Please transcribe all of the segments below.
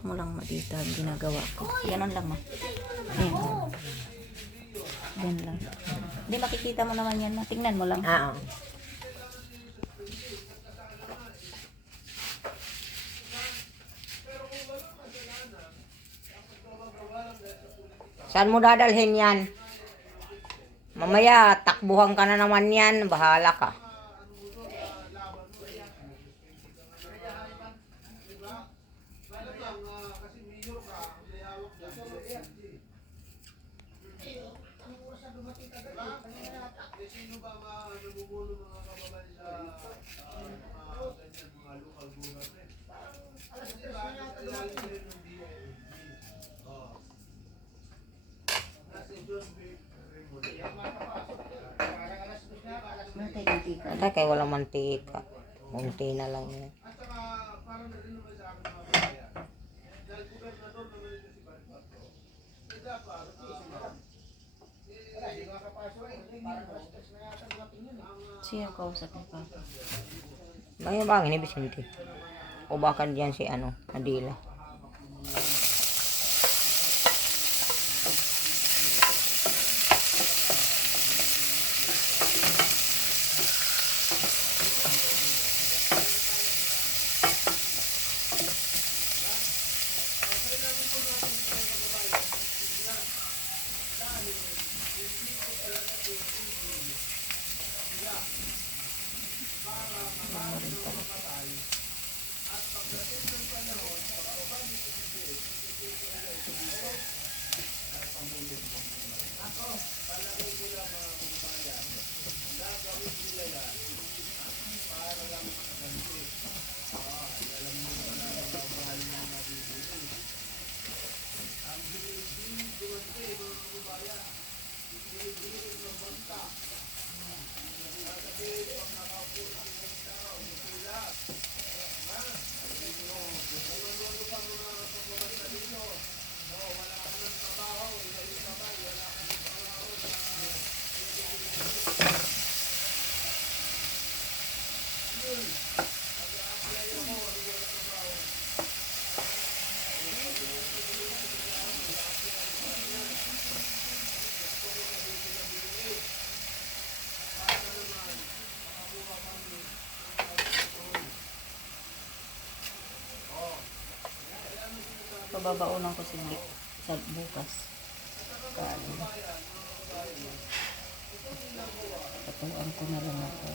itak mo lang dito ang ginagawa ko. Ganon lang ma. Ayan. Yan lang. Hindi makikita mo naman yan. Tingnan mo lang. Oo. Saan mo dadalhin yan? Mamaya, takbuhan ka na naman yan. Bahala ka. Ay, kaya walang mantika. Munti na lang yun. Siya kausap ni Papa. Bangin ni Vicente. O baka diyan si Adila. Pababaunan ko si Nick sa bukas. Kaano. Patuan ko na lang ako.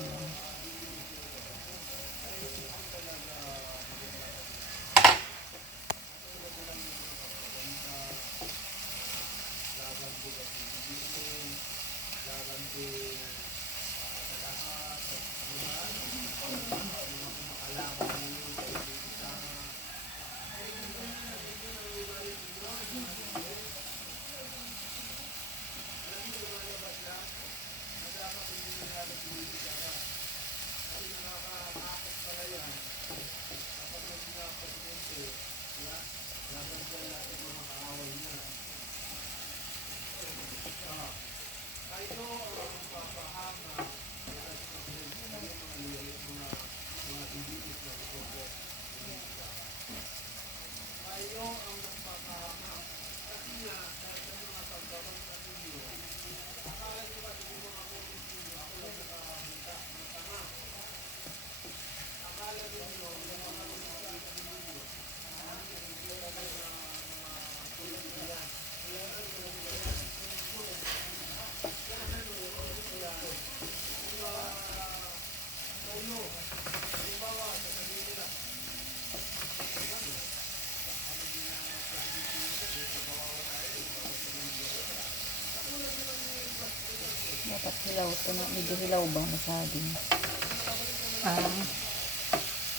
Dapat hilaw ito na. Medyo hilaw ba masyadong?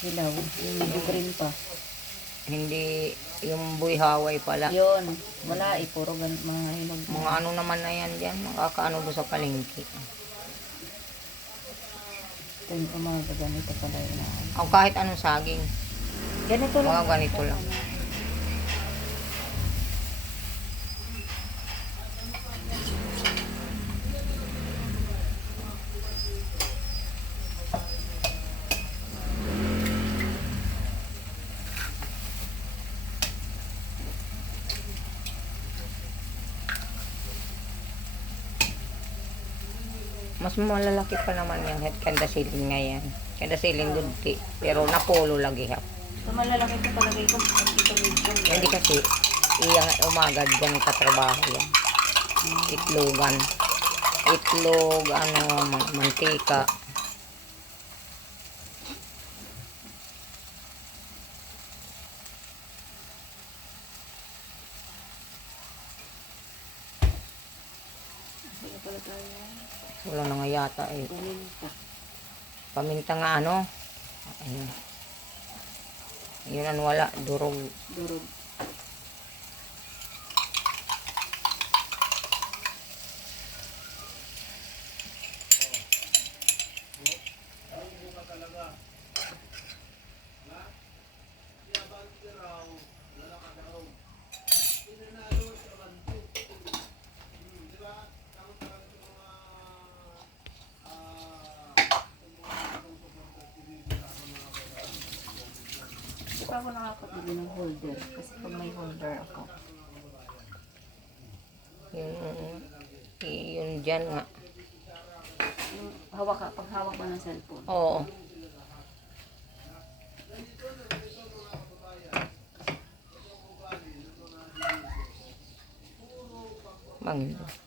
Hilaw. Yung medyo green pa. Hindi yung buhaway pala. Yun. Wala eh. Puro mga hinog. Mga ano naman na yan dyan. Makakaano doon sa palengke. Ito yung umaga ganito pala yun. O kahit anong saging. Ganito lang. Mga ganito lang. Mas malalaki pa naman yung head kanda ceiling ngayon. Kanda ceiling gudti. Pero napolo lagi ha. So, malalaki ito palagay ko. Ito medyo. Hindi kasi iyang umagad dyan katrabaho yan. Itlogan. Itlog, mantika. Sige pala tayo. Wala na nga yata eh. Paminta. Paminta nga ayun. Yun ang wala, durog. Durog. Hindi pa ako nakakabili ng holder. Kasi pag may holder ako. Yun dyan nga. Yung hawak ka, pag hawak mo ng cellphone. Oo. Bangin.